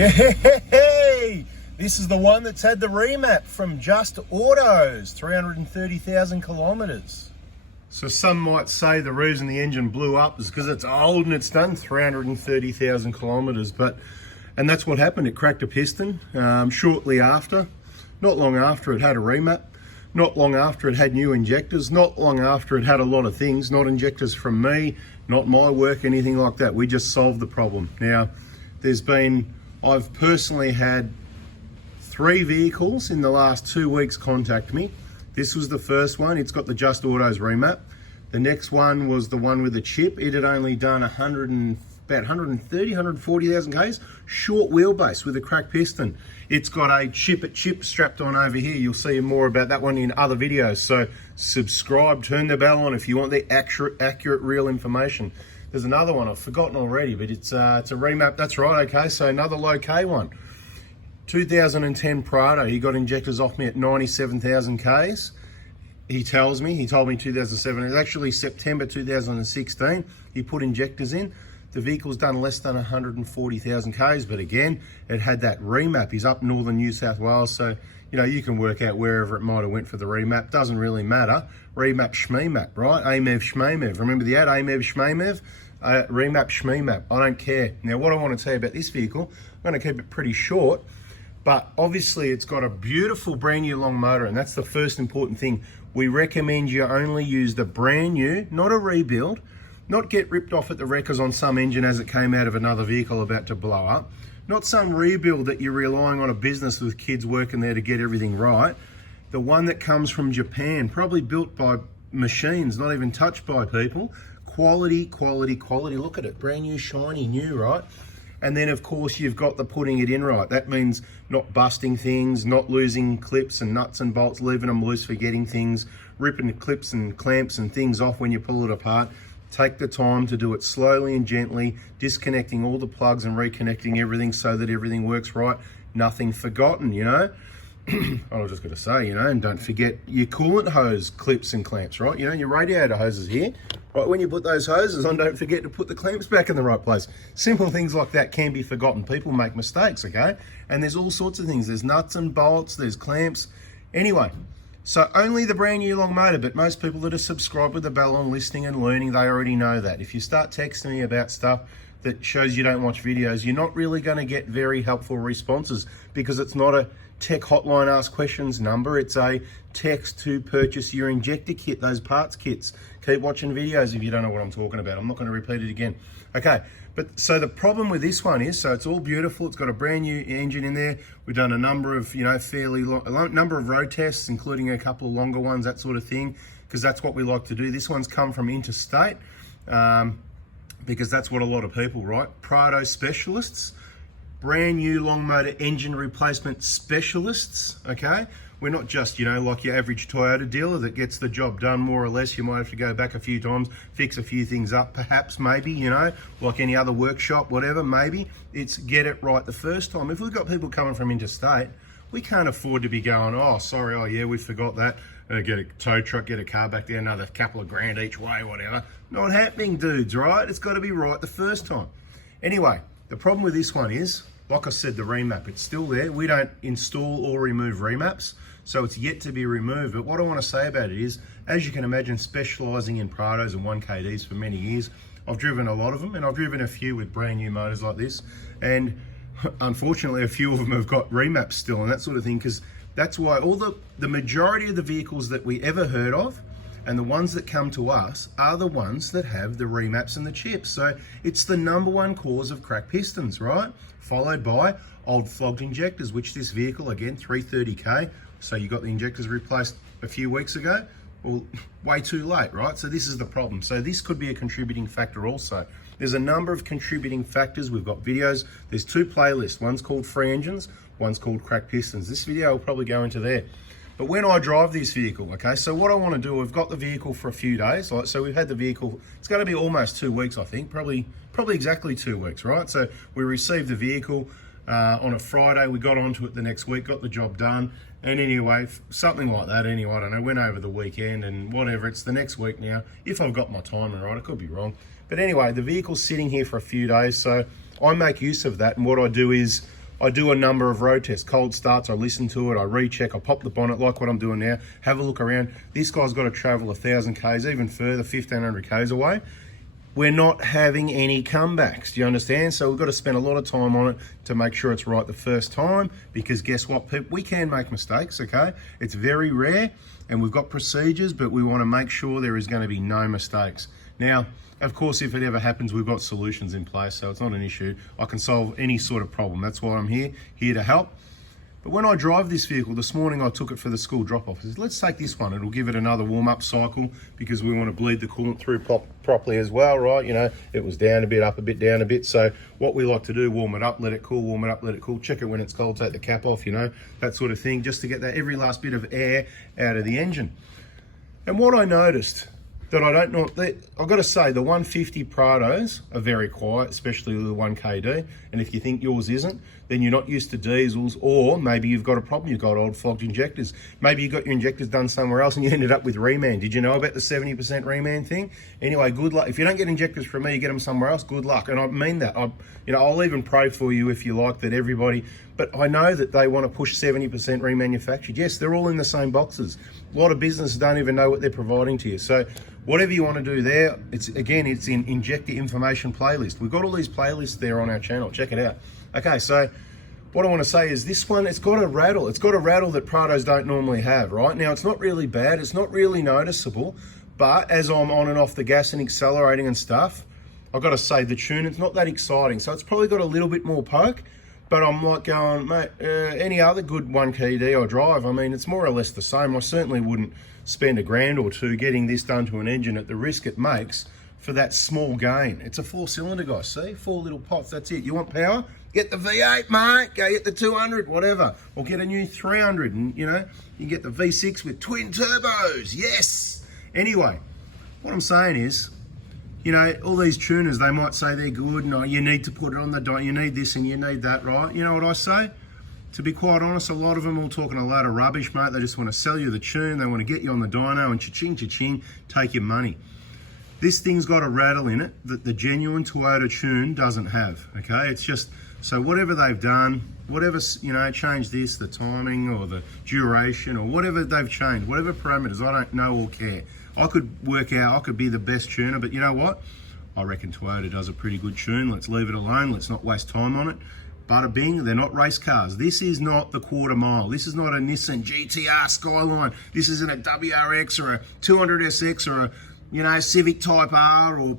Yay! This is the one that's had the remap from Just Autos, 330,000 kilometers. So some might say the reason the engine blew up is because it's old and it's done 330,000 kilometers, and that's what happened. It cracked a piston shortly after. Not long after it had a remap. Not long after it had new injectors. Not long after it had a lot of things. Not injectors from me, not my work, anything like that. We just solved the problem. Now, I've personally had 3 vehicles in the last 2 weeks contact me. This was the first one. It's got the Just Autos remap. The next one was the one with the chip. It had only done about 130, 140,000 Ks. Short wheelbase with a cracked piston. It's got a chip strapped on over here. You'll see more about that one in other videos. So subscribe, turn the bell on if you want the accurate, real information. There's another one I've forgotten already, but it's a remap. That's right, okay, so another low K one. 2010 Prado, he got injectors off me at 97,000 Ks. He told me 2007, it's actually September 2016, he put injectors in. The vehicle's done less than 140,000 Ks, but again, it had that remap. He's up northern New South Wales, so you can work out wherever it might have went for the remap. Doesn't really matter. Remap shmeemap, right? AMEV shmeemev. Remember the ad, AMEV shmeemev? Remap shmeemap. I don't care. Now, what I want to tell you about this vehicle, I'm going to keep it pretty short, but obviously it's got a beautiful brand new long motor, and that's the first important thing. We recommend you only use the brand new, not a rebuild, not get ripped off at the wreckers on some engine as it came out of another vehicle about to blow up, not some rebuild that you're relying on a business with kids working there to get everything right. The one that comes from Japan, probably built by machines, not even touched by people. Quality, quality, quality. Look at it, brand new, shiny, new, right? And then of course you've got the putting it in right. That means not busting things, not losing clips and nuts and bolts, leaving them loose, forgetting things, ripping the clips and clamps and things off when you pull it apart. Take the time to do it slowly and gently, disconnecting all the plugs and reconnecting everything so that everything works right. Nothing forgotten, I was just going to say, and don't forget your coolant hose clips and clamps, right? Your radiator hoses here, right? When you put those hoses on, don't forget to put the clamps back in the right place. Simple things like that can be forgotten. People make mistakes, okay? And there's all sorts of things. There's nuts and bolts, there's clamps. Anyway, so only the brand new long motor, but most people that are subscribed with the bell on, listening and learning, they already know that. If you start texting me about stuff that shows you don't watch videos, you're not really going to get very helpful responses, because it's not a tech hotline ask questions number. It's a text to purchase your injector kit, those parts kits. Keep watching videos if you don't know what I'm talking about. I'm not going to repeat it again. Okay, but so the problem with this one is, so it's all beautiful. It's got a brand new engine in there. We've done a number of, fairly long, number of road tests, including a couple of longer ones, that sort of thing, because that's what we like to do. This one's come from interstate, because that's what a lot of people, right? Prado specialists. Brand new long motor engine replacement specialists, okay? We're not just, like your average Toyota dealer that gets the job done more or less. You might have to go back a few times, fix a few things up, perhaps, maybe, like any other workshop, whatever, maybe. It's get it right the first time. If we've got people coming from interstate, we can't afford to be going, oh, sorry, oh yeah, we forgot that. Get a tow truck, get a car back there, another couple of grand each way, whatever. Not happening, dudes, right? It's got to be right the first time. Anyway, the problem with this one is, like I said, the remap, it's still there. We don't install or remove remaps, so it's yet to be removed. But what I want to say about it is, as you can imagine, specializing in Prados and 1KDs for many years, I've driven a lot of them, and I've driven a few with brand new motors like this. And unfortunately, a few of them have got remaps still and that sort of thing, because that's why all the majority of the vehicles that we ever heard of and the ones that come to us are the ones that have the remaps and the chips. So it's the #1 cause of cracked pistons, right? Followed by old flogged injectors, which this vehicle, again, 330K. So you got the injectors replaced a few weeks ago. Well, way too late, right? So this is the problem. So this could be a contributing factor also. There's a number of contributing factors. We've got videos. There's 2 playlists. One's called Free Engines, one's called Cracked Pistons. This video will probably go into there. But when I drive this vehicle, okay, so what I want to do, we've got the vehicle for a few days. So we've had the vehicle, it's going to be almost 2 weeks, I think, probably exactly 2 weeks, right? So we received the vehicle on a Friday, we got onto it the next week, got the job done. And anyway, something like that anyway, I don't know, went over the weekend and whatever, it's the next week now. If I've got my timing right, I could be wrong. But anyway, the vehicle's sitting here for a few days, so I make use of that. And what I do is I do a number of road tests, cold starts, I listen to it, I recheck, I pop the bonnet like what I'm doing now, have a look around. This guy's got to travel 1,000 Ks, even further, 1,500 Ks away. We're not having any comebacks, do you understand? So we've got to spend a lot of time on it to make sure it's right the first time, because guess what, people, we can make mistakes, okay? It's very rare, and we've got procedures, but we want to make sure there is going to be no mistakes. Now, of course, if it ever happens, we've got solutions in place, so it's not an issue. I can solve any sort of problem. That's why I'm here to help. But when I drive this vehicle, this morning I took it for the school drop-off. I said, let's take this one. It'll give it another warm-up cycle, because we want to bleed the coolant through properly as well, right? You know, it was down a bit, up a bit, down a bit. So what we like to do, warm it up, let it cool, warm it up, let it cool. Check it when it's cold, take the cap off, you know, that sort of thing, just to get that every last bit of air out of the engine. And what I noticed, that I don't know, I've got to say, the 150 Prados are very quiet, especially with the 1KD. And if you think yours isn't, then you're not used to diesels, or maybe you've got a problem, you've got old flogged injectors. Maybe you got your injectors done somewhere else and you ended up with reman. Did you know about the 70% reman thing? Anyway, good luck. If you don't get injectors from me, you get them somewhere else, good luck. And I mean that. I'll even pray for you if you like, that everybody, but I know that they want to push 70% remanufactured. Yes, they're all in the same boxes. A lot of businesses don't even know what they're providing to you. So whatever you want to do there, it's in Injector Information playlist. We've got all these playlists there on our channel. Check it out. Okay, so what I want to say is this one, it's got a rattle. It's got a rattle that Prados don't normally have, right? Now, it's not really bad. It's not really noticeable. But as I'm on and off the gas and accelerating and stuff, I've got to say the tune, it's not that exciting. So it's probably got a little bit more poke. But I'm like going, mate, any other good 1KD I drive, I mean, it's more or less the same. I certainly wouldn't spend $1,000 or $2 getting this done to an engine at the risk it makes for that small gain. It's a 4-cylinder, guys, see? 4 little pots, that's it. You want power? Get the V8, mate. Go get the 200, whatever. Or get a new 300, and, you know, you get the V6 with twin turbos. Yes! Anyway, what I'm saying is, you know, all these tuners, they might say they're good, and you need to put it on the dyno, you need this and you need that, right? You know what I say? To be quite honest, a lot of them all talking a load of rubbish, mate. They just want to sell you the tune, they want to get you on the dyno, and cha-ching, cha-ching, take your money. This thing's got a rattle in it that the genuine Toyota tune doesn't have, okay? It's just, so whatever they've done, whatever, you know, change this, the timing or the duration or whatever they've changed, whatever parameters, I don't know or care. I could work out, I could be the best tuner, but you know what? I reckon Toyota does a pretty good tune. Let's leave it alone. Let's not waste time on it. Bada bing, they're not race cars. This is not the quarter mile. This is not a Nissan GTR Skyline. This isn't a WRX or a 200SX or a, you know, Civic Type R or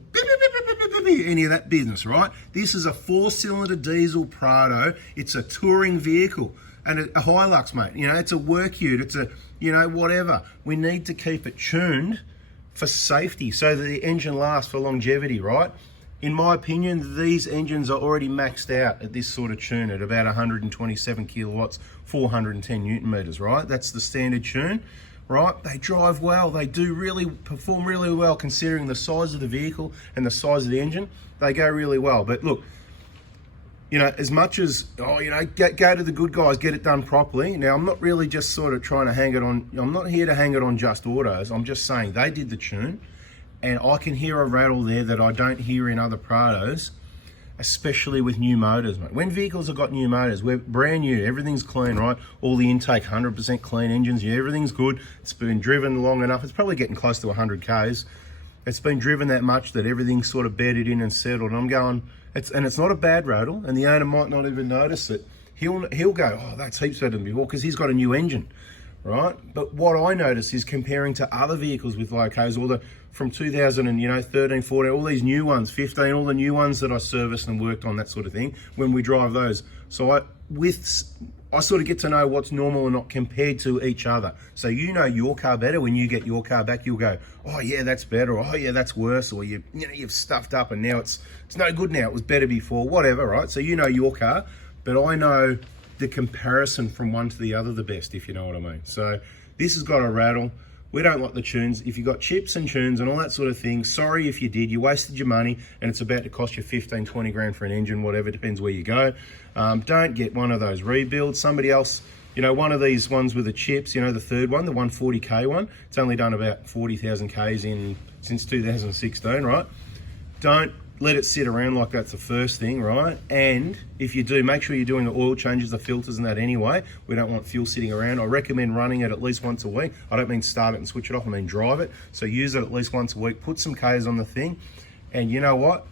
any of that business, right? This is a 4-cylinder diesel Prado. It's a touring vehicle and a Hilux, mate. You know, it's a work ute. It's a, you know, whatever. We need to keep it tuned for safety so that the engine lasts for longevity, right? In my opinion, these engines are already maxed out at this sort of tune at about 127 kilowatts, 410 Newton meters, right? That's the standard tune, right? They drive well. They do really perform really well considering the size of the vehicle and the size of the engine. They go really well. But look, you know, as much as, oh, you know, go to the good guys, get it done properly. Now, I'm not really just sort of trying to hang it on, I'm not here to hang it on Just Autos. I'm just saying they did the tune, and I can hear a rattle there that I don't hear in other Prados, especially with new motors, mate. When vehicles have got new motors, we're brand new, everything's clean, right? All the intake, 100% clean engines, yeah, everything's good. It's been driven long enough. It's probably getting close to 100 Ks. It's been driven that much that everything's sort of bedded in and settled. And I'm going, it's not a bad rattle, and the owner might not even notice it. He'll go, oh, that's heaps better than before, because he's got a new engine, right? But what I notice is comparing to other vehicles with locos, all the from 2013, 14, all these new ones, 15, all the new ones that I serviced and worked on, that sort of thing, when we drive those. So I sort of get to know what's normal or not compared to each other. So you know your car better. When you get your car back, you'll go, oh yeah, that's better, or oh yeah, that's worse, or you've stuffed up and now it's no good now, it was better before, whatever, right? So you know your car, but I know the comparison from one to the other the best, if you know what I mean. So this has got a rattle. We don't like the tunes. If you've got chips and tunes and all that sort of thing, sorry if you did. You wasted your money, and it's about to cost you 15, 20 grand for an engine, whatever, depends where you go. Don't get one of those rebuilds. Somebody else, you know, one of these ones with the chips, you know, the third one, the 140K one, it's only done about 40,000 Ks since 2016, right? Don't let it sit around like that's the first thing, right? And if you do, make sure you're doing the oil changes, the filters and that anyway. We don't want fuel sitting around. I recommend running it at least once a week. I don't mean start it and switch it off, I mean drive it. So use it at least once a week, put some Ks on the thing. And you know what?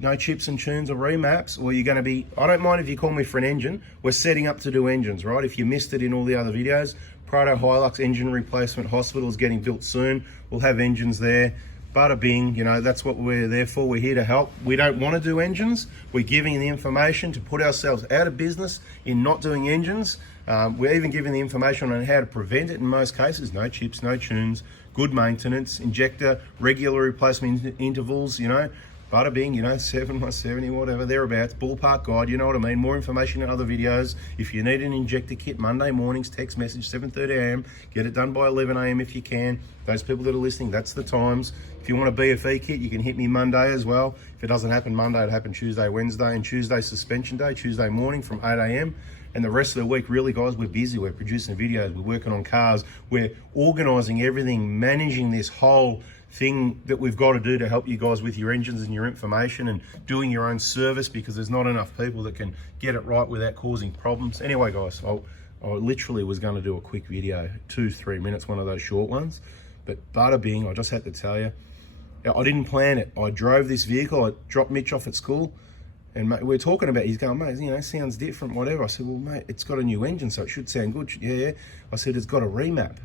No chips and tunes or remaps, or you're gonna be, I don't mind if you call me for an engine. We're setting up to do engines, right? If you missed it in all the other videos, Prado Hilux engine replacement hospital is getting built soon. We'll have engines there. Bada bing, you know, that's what we're there for. We're here to help. We don't want to do engines. We're giving you the information to put ourselves out of business in not doing engines. We're even giving the information on how to prevent it in most cases. No chips, no tunes, good maintenance, injector, regular replacement intervals, you know. Bada bing, you know, 7170, whatever, thereabouts, ballpark guide, you know what I mean. More information in other videos. If you need an injector kit, Monday mornings, text message, 7:30 a.m. Get it done by 11 a.m. if you can. Those people that are listening, that's the times. If you want a BFE kit, you can hit me Monday as well. If it doesn't happen Monday, it'll happen Tuesday, Wednesday, and Tuesday suspension day, Tuesday morning from 8 a.m. And the rest of the week, really, guys, we're busy. We're producing videos. We're working on cars. We're organising everything, managing this whole thing that we've got to do to help you guys with your engines and your information and doing your own service, because there's not enough people that can get it right without causing problems. Anyway, guys, I literally was going to do a quick video, 2-3 minutes, one of those short ones. But bada bing, I just had to tell you, I didn't plan it. I drove this vehicle. I dropped Mitch off at school. And mate, we're talking about, he's going, mate, you know, sounds different, whatever. I said, well, mate, it's got a new engine, so it should sound good. Yeah. I said, it's got a remap.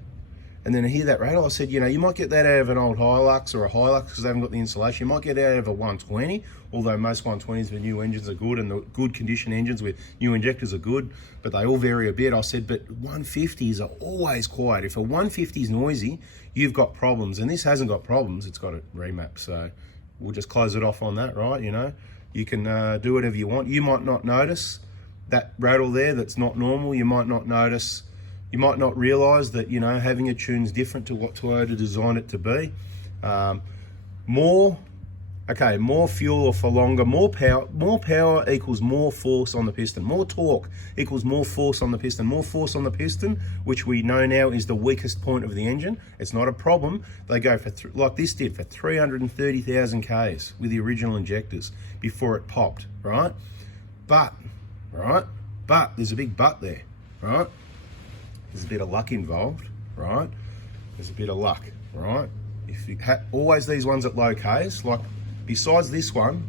And then I hear that rattle. I said, you know, you might get that out of an old Hilux or a Hilux because they haven't got the insulation. You might get it out of a 120, although most 120s with new engines are good, and the good condition engines with new injectors are good, but they all vary a bit. I said, but 150s are always quiet. If a 150 is noisy, you've got problems. And this hasn't got problems. It's got a remap. So we'll just close it off on that, right? You know, you can do whatever you want. You might not notice that rattle there that's not normal. You might not notice, you might not realise that, you know, having a tune's different to what Toyota designed it to be. More fuel for longer, more power equals more force on the piston. More torque equals more force on the piston. More force on the piston, which we know now is the weakest point of the engine. It's not a problem. They go for, like this did, for 330,000 Ks with the original injectors before it popped, right? But there's a big but there, right? There's a bit of luck involved, right? There's a bit of luck, right? If you always these ones at low Ks, like besides this one,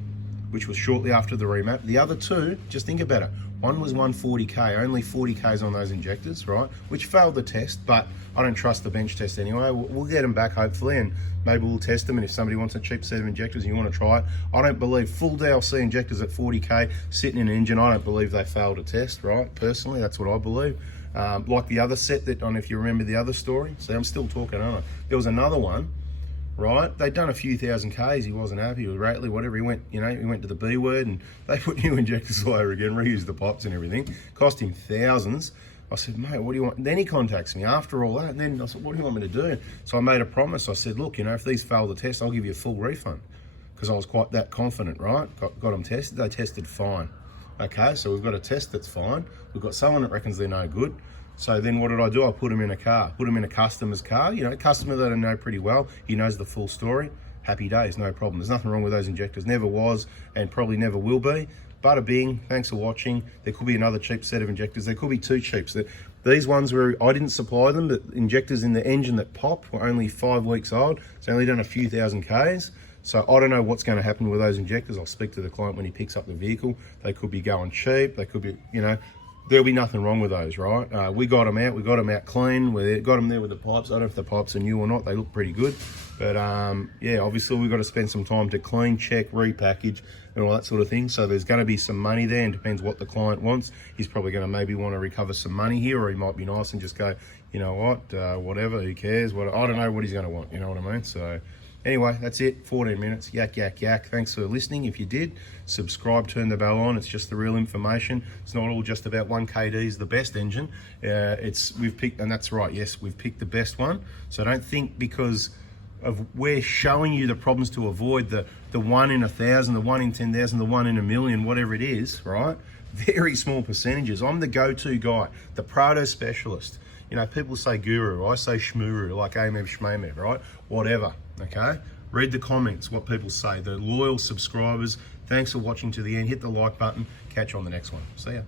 which was shortly after the remap, the other two, just think about it. One was 140K, only 40 Ks on those injectors, right? Which failed the test, but I don't trust the bench test anyway. We'll get them back hopefully, and maybe we'll test them. And if somebody wants a cheap set of injectors and you want to try it, I don't believe full DLC injectors at 40K sitting in an engine, I don't believe they failed a test, right? Personally, that's what I believe. Like the other set that, I don't know if you remember the other story. See, I'm still talking, aren't I? There was another one, right? They'd done a few thousand Ks. He wasn't happy with RATTLE, whatever. He went, you know, he went to the B word and they put new injectors all over again, reused the pops and everything. Cost him thousands. I said, mate, what do you want? And then he contacts me after all that. And then I said, what do you want me to do? So I made a promise. I said, look, you know, if these fail the test, I'll give you a full refund. Because I was quite that confident, right? Got them tested. They tested fine. Okay, so we've got a test that's fine. We've got someone that reckons they're no good. So then what did I do? I put them in a car, put them in a customer's car, you know, a customer that I know pretty well. He knows the full story. Happy days, no problem. There's nothing wrong with those injectors. Never was and probably never will be. Bada bing, thanks for watching. There could be another cheap set of injectors. There could be two cheaps. These ones where I didn't supply them, but injectors in the engine that popped were only 5 weeks old. It's only done a few thousand Ks. So I don't know what's going to happen with those injectors. I'll speak to the client when he picks up the vehicle. They could be going cheap. They could be, you know, there'll be nothing wrong with those, right? We got them out clean. We got them there with the pipes. I don't know if the pipes are new or not. They look pretty good. But yeah, obviously we've got to spend some time to clean, check, repackage and all that sort of thing. So there's going to be some money there, and depends what the client wants. He's probably going to maybe want to recover some money here, or he might be nice and just go, you know what, whatever, who cares? I don't know what he's going to want, you know what I mean? So anyway, that's it, 14 minutes, yak, yak, yak. Thanks for listening. If you did, subscribe, turn the bell on. It's just the real information. It's not all just about 1KD is the best engine. We've picked, and that's right, yes, we've picked the best one. So don't think because of we're showing you the problems to avoid, the 1 in 1,000, the 1 in 10,000, the 1 in a million, whatever it is, right? Very small percentages. I'm the go-to guy, the Prado specialist. You know, people say guru, I say shmuru, like Amev Shmamev, right? Whatever, okay? Read the comments, what people say. The loyal subscribers, thanks for watching to the end. Hit the like button. Catch you on the next one. See ya.